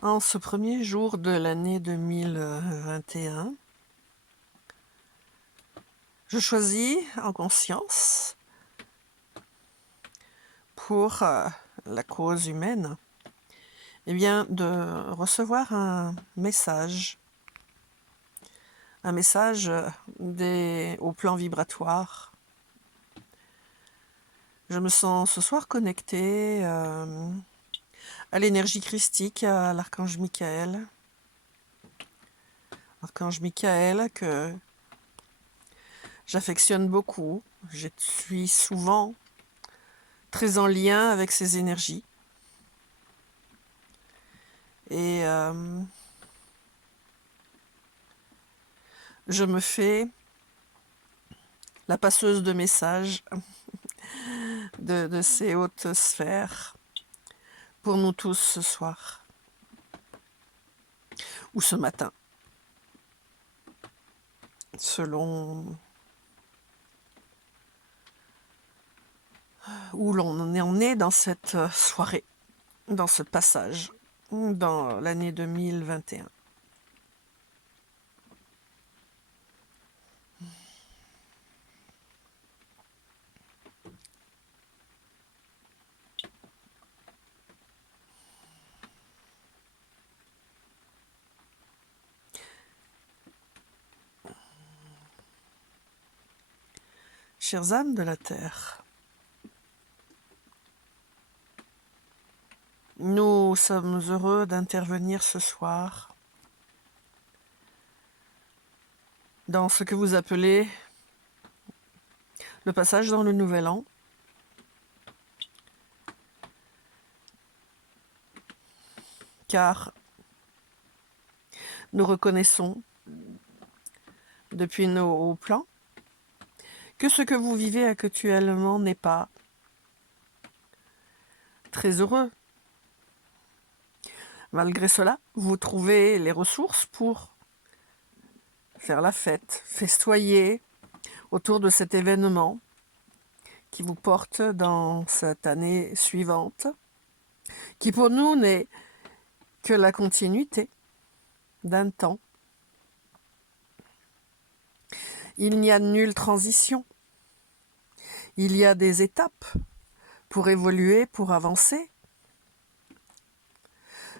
En ce premier jour de l'année 2021, je choisis en conscience pour la cause humaine, de recevoir un message au plan vibratoire. Je me sens ce soir connectée à l'énergie christique, à l'archange Michael. Archange Michael que j'affectionne beaucoup. Je suis souvent très en lien avec ses énergies. Et je me fais la passeuse de messages de ces hautes sphères pour nous tous ce soir ou ce matin, selon où l'on en est dans cette soirée, dans ce passage, dans l'année 2021. Chères âmes de la Terre, nous sommes heureux d'intervenir ce soir dans ce que vous appelez le passage dans le Nouvel An, car nous reconnaissons depuis nos plans que ce que vous vivez actuellement n'est pas très heureux. Malgré cela, vous trouvez les ressources pour faire la fête, festoyer autour de cet événement qui vous porte dans cette année suivante, qui pour nous n'est que la continuité d'un temps. Il n'y a nulle transition. Il y a des étapes pour évoluer, pour avancer,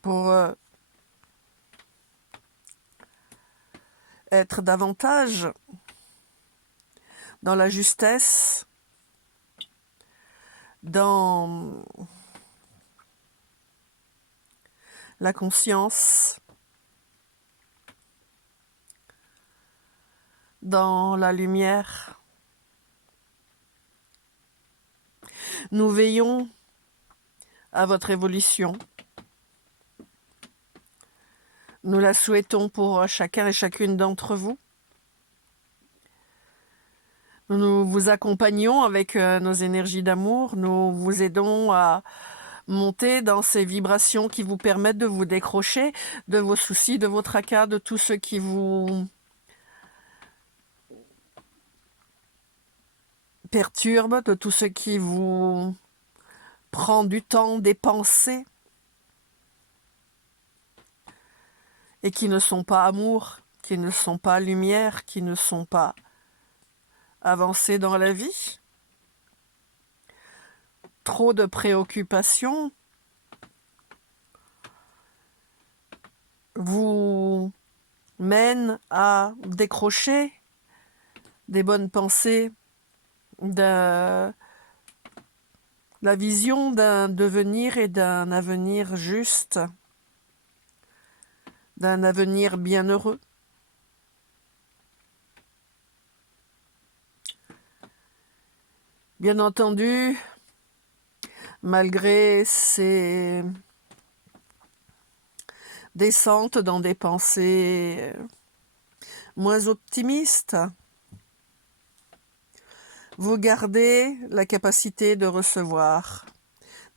pour être davantage dans la justesse, dans la conscience, dans la lumière. Nous veillons à votre évolution. Nous la souhaitons pour chacun et chacune d'entre vous. Nous vous accompagnons avec nos énergies d'amour. Nous vous aidons à monter dans ces vibrations qui vous permettent de vous décrocher de vos soucis, de vos tracas, de tout ce qui vous perturbe, de tout ce qui vous prend du temps, des pensées, et qui ne sont pas amour, qui ne sont pas lumière, qui ne sont pas avancées dans la vie. Trop de préoccupations vous mènent à décrocher des bonnes pensées, de la vision d'un devenir et d'un avenir juste, d'un avenir bienheureux. Bien entendu, malgré ces descentes dans des pensées moins optimistes, vous gardez la capacité de recevoir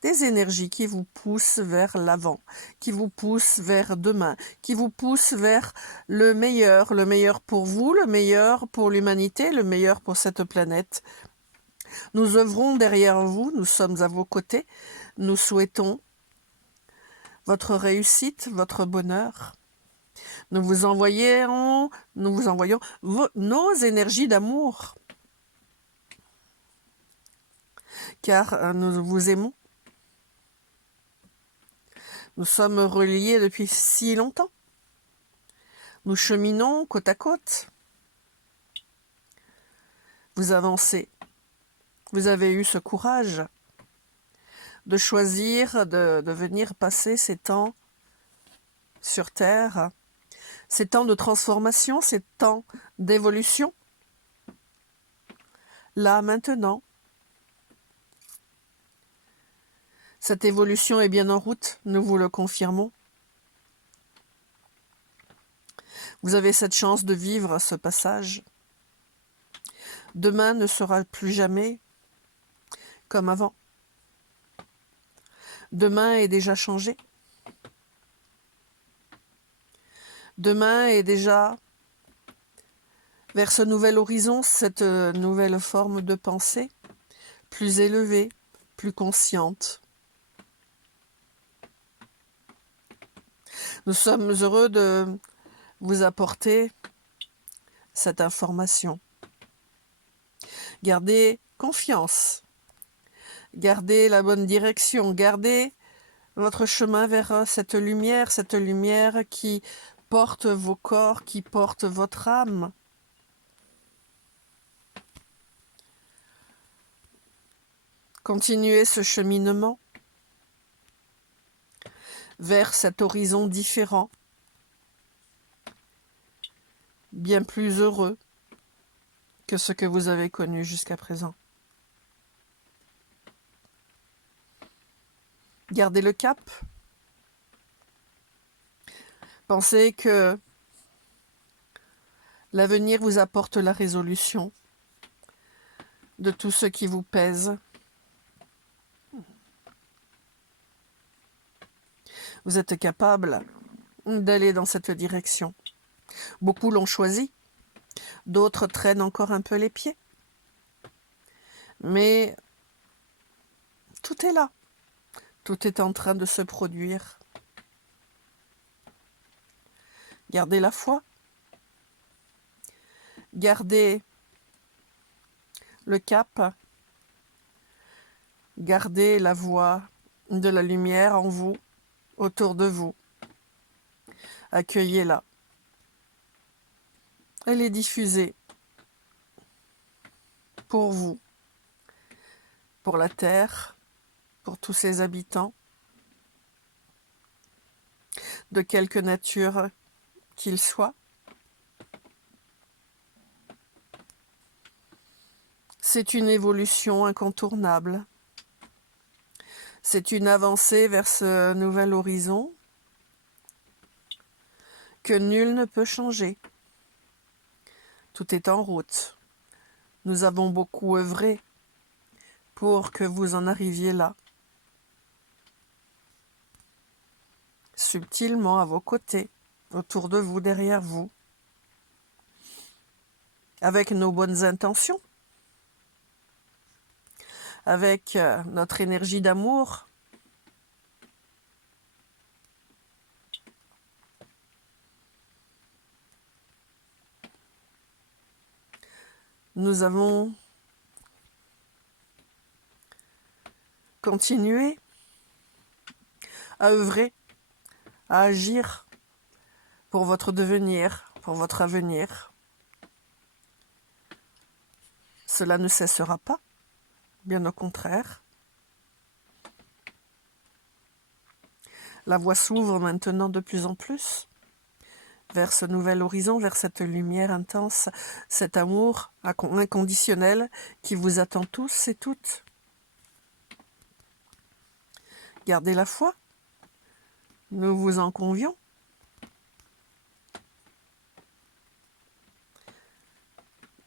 des énergies qui vous poussent vers l'avant, qui vous poussent vers demain, qui vous poussent vers le meilleur pour vous, le meilleur pour l'humanité, le meilleur pour cette planète. Nous œuvrons derrière vous, nous sommes à vos côtés, nous souhaitons votre réussite, votre bonheur. Nous vous envoyons nos énergies d'amour, car nous vous aimons. Nous sommes reliés depuis si longtemps. Nous cheminons côte à côte. Vous avancez. Vous avez eu ce courage de choisir de venir passer ces temps sur Terre, ces temps de transformation, ces temps d'évolution. Là, maintenant, cette évolution est bien en route, nous vous le confirmons. Vous avez cette chance de vivre ce passage. Demain ne sera plus jamais comme avant. Demain est déjà changé. Demain est déjà vers ce nouvel horizon, cette nouvelle forme de pensée, plus élevée, plus consciente. Nous sommes heureux de vous apporter cette information. Gardez confiance, gardez la bonne direction, gardez votre chemin vers cette lumière qui porte vos corps, qui porte votre âme. Continuez ce cheminement vers cet horizon différent, bien plus heureux que ce que vous avez connu jusqu'à présent. Gardez le cap. Pensez que l'avenir vous apporte la résolution de tout ce qui vous pèse. Vous êtes capable d'aller dans cette direction. Beaucoup l'ont choisi, d'autres traînent encore un peu les pieds. Mais tout est là, tout est en train de se produire. Gardez la foi, gardez le cap, gardez la voix de la lumière en vous, autour de vous. Accueillez-la. Elle est diffusée pour vous, pour la terre, pour tous ses habitants, de quelque nature qu'ils soient. C'est une évolution incontournable. C'est une avancée vers ce nouvel horizon que nul ne peut changer. Tout est en route. Nous avons beaucoup œuvré pour que vous en arriviez là. Subtilement à vos côtés, autour de vous, derrière vous, avec nos bonnes intentions, avec notre énergie d'amour. Nous avons continué à œuvrer, à agir pour votre devenir, pour votre avenir. Cela ne cessera pas, bien au contraire. La voie s'ouvre maintenant de plus en plus vers ce nouvel horizon, vers cette lumière intense, cet amour inconditionnel qui vous attend tous et toutes. Gardez la foi, nous vous en convions.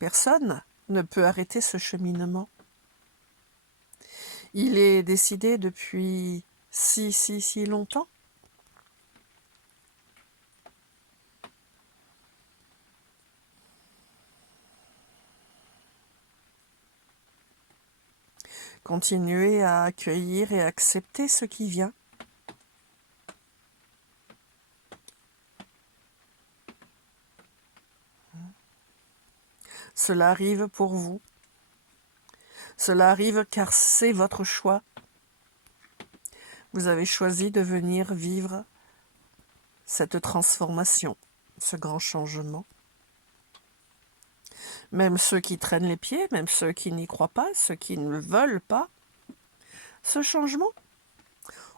Personne ne peut arrêter ce cheminement. Il est décidé depuis si longtemps. Continuez à accueillir et accepter ce qui vient. Cela arrive pour vous. Cela arrive car c'est votre choix. Vous avez choisi de venir vivre cette transformation, ce grand changement. Même ceux qui traînent les pieds, même ceux qui n'y croient pas, ceux qui ne veulent pas, ce changement,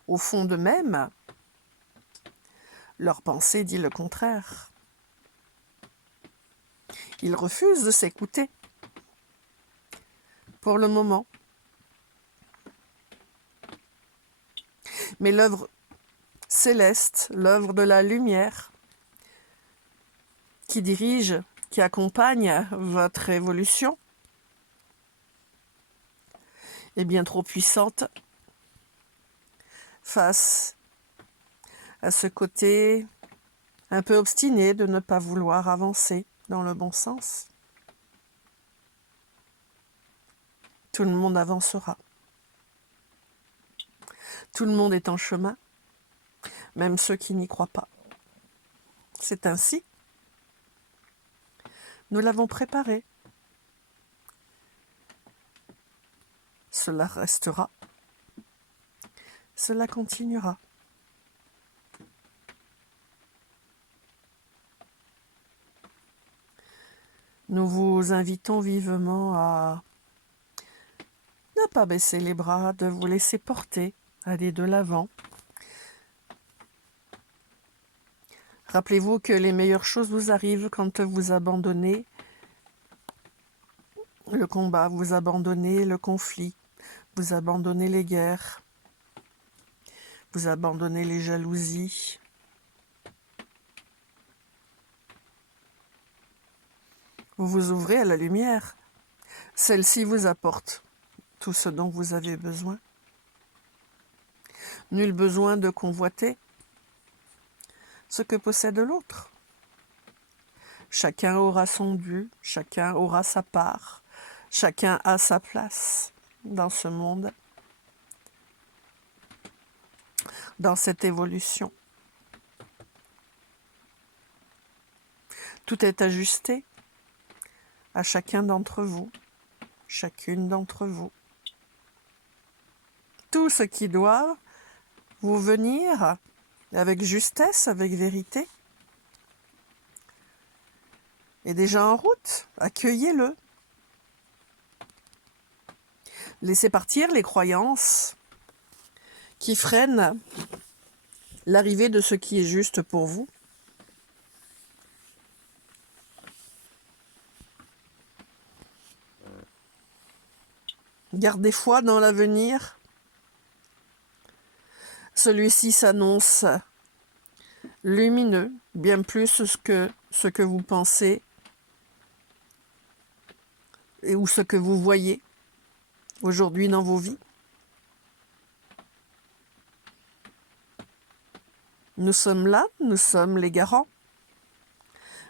au fond d'eux-mêmes, leur pensée dit le contraire. Ils refusent de s'écouter. Pour le moment. Mais l'œuvre céleste, l'œuvre de la lumière, qui dirige, qui accompagne votre évolution, est bien trop puissante face à ce côté un peu obstiné de ne pas vouloir avancer dans le bon sens. Tout le monde avancera. Tout le monde est en chemin, même ceux qui n'y croient pas. C'est ainsi. Nous l'avons préparé. Cela restera. Cela continuera. Nous vous invitons vivement à ne pas baisser les bras, de vous laisser porter, aller de l'avant. Rappelez-vous que les meilleures choses vous arrivent quand vous abandonnez le combat, vous abandonnez le conflit, vous abandonnez les guerres, vous abandonnez les jalousies. Vous vous ouvrez à la lumière. Celle-ci vous apporte tout ce dont vous avez besoin. Nul besoin de convoiter ce que possède l'autre. Chacun aura son dû, chacun aura sa part, chacun a sa place dans ce monde, dans cette évolution. Tout est ajusté à chacun d'entre vous, chacune d'entre vous. Tout ce qui doit vous venir avec justesse, avec vérité, est déjà en route. Accueillez-le. Laissez partir les croyances qui freinent l'arrivée de ce qui est juste pour vous. Gardez foi dans l'avenir. Celui-ci s'annonce lumineux, bien plus que ce que vous pensez ou ce que vous voyez aujourd'hui dans vos vies. Nous sommes là, nous sommes les garants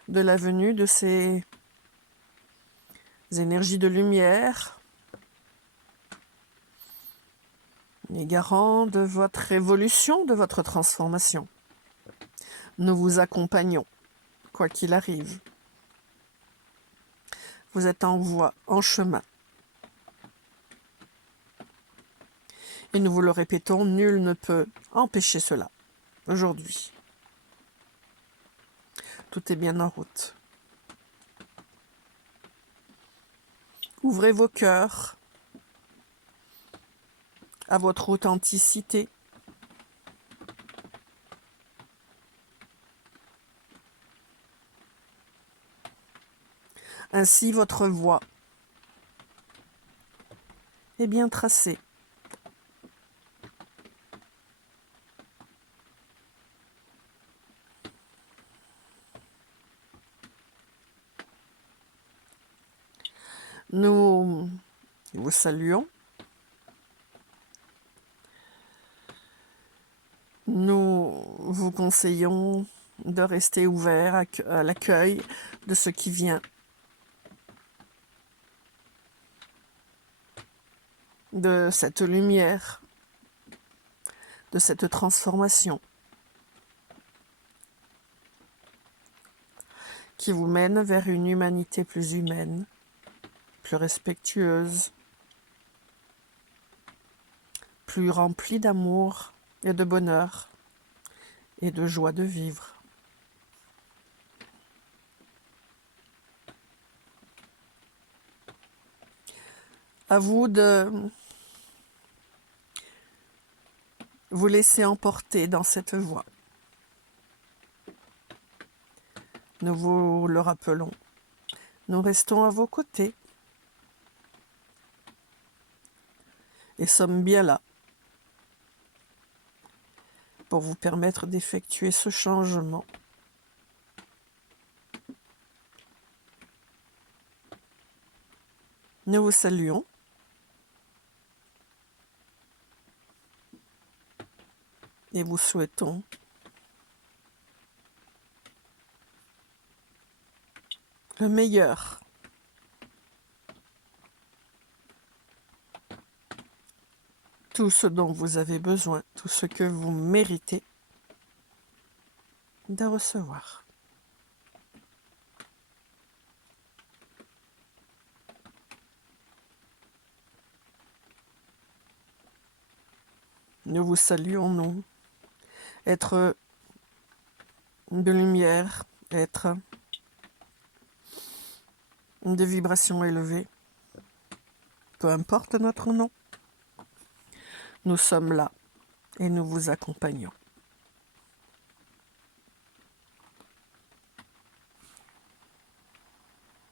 de la venue de ces énergies de lumière, les garants de votre évolution, de votre transformation. Nous vous accompagnons, quoi qu'il arrive. Vous êtes en voie, en chemin. Et nous vous le répétons, nul ne peut empêcher cela aujourd'hui. Tout est bien en route. Ouvrez vos cœurs à votre authenticité. Ainsi, votre voie est bien tracée. Nous vous saluons. Nous vous conseillons de rester ouvert à l'accueil de ce qui vient, de cette lumière, de cette transformation qui vous mène vers une humanité plus humaine, plus respectueuse, plus remplie d'amour et de bonheur et de joie de vivre. À vous de vous laisser emporter dans cette voie. Nous vous le rappelons, nous restons à vos côtés et sommes bien là pour vous permettre d'effectuer ce changement. Nous vous saluons et vous souhaitons le meilleur. Tout ce dont vous avez besoin, tout ce que vous méritez de recevoir. Nous vous saluons, nous, être de lumière, être de vibration élevée, peu importe notre nom. Nous sommes là et nous vous accompagnons.